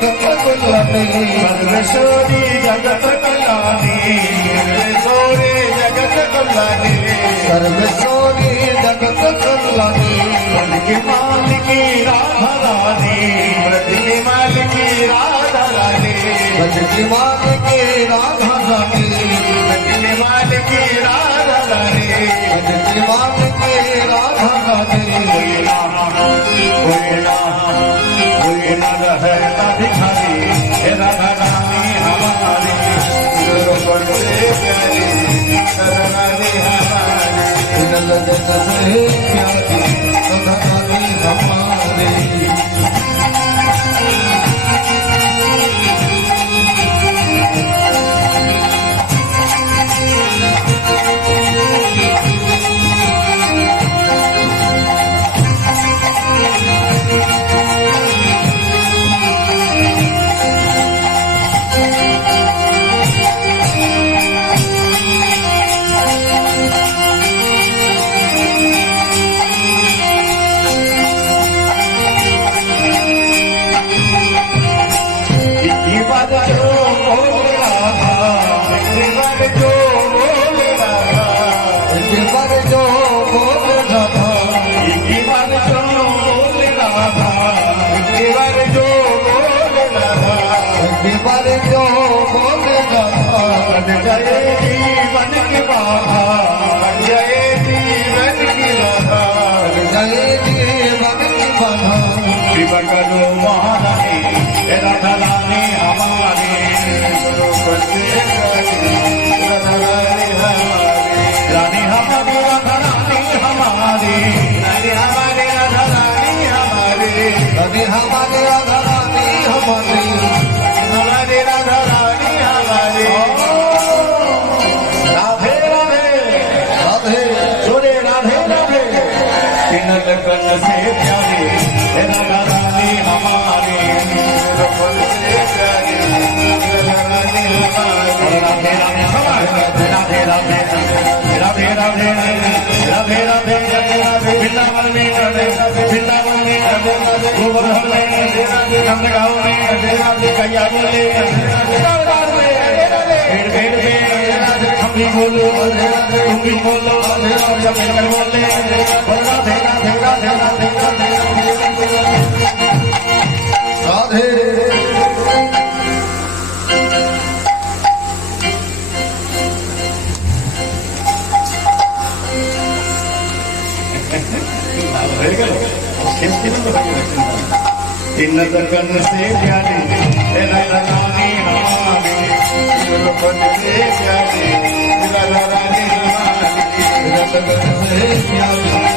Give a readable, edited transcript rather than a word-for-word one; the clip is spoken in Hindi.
जगत कल्याणी सर्वेश्वरी जगत कल्याणी सर्वेश्वरी जगत कल्याणी सर्वेश्वरी जगत कल्याणी व्रत की मालिकी राधा रानी व्रत की मालिकी राधा रानी व्रत की मालिकी राधा रानी व्रत की मालिकी राधा रानी व्रत की मालिकी राधा रानी कोई ना रहे ना भिखारी हे राधा रानी हमारी गुरुकुल से प्यारी राधा रानी हमारी जगत से प्यारी राधा रानी हमारी जय जीवन की बाधा जय जीवन की बाधा जय जीवन की बाधा शिवन करो महारानी राधा रानी हमारी गुरुकुल से प्यारी राधा रानी हमारी रानी हमारी राधा रानी हमारी रानी हमारी राधा रानी हमारी रानी हमारी राधा रानी हमारी हमारी राधा रानी हमारी राधे राधे राधे जोरे राधे राधे किनल कन से प्यारी राधा रानी हमारी गुरुकुल से प्यारी राधा रानी हमारी राधे राधे हमारे राधे राधे राधे राधे राधे राधे राधे वृंदावन में राधे वृंदावन में राधे गोवर्धन में राधे नंदगांव में राधे कैया बोले दरबार में भेड़ भेड़ में हम भी बोलो तुम भी बोलो जब मिलकर बोले राधे राधे राधे राधे राधे राधे किन्नत कन से प्यारी राधा रानी हमारी गुरुकुल से प्यारी राधा रानी हमारी जगत से प्यारी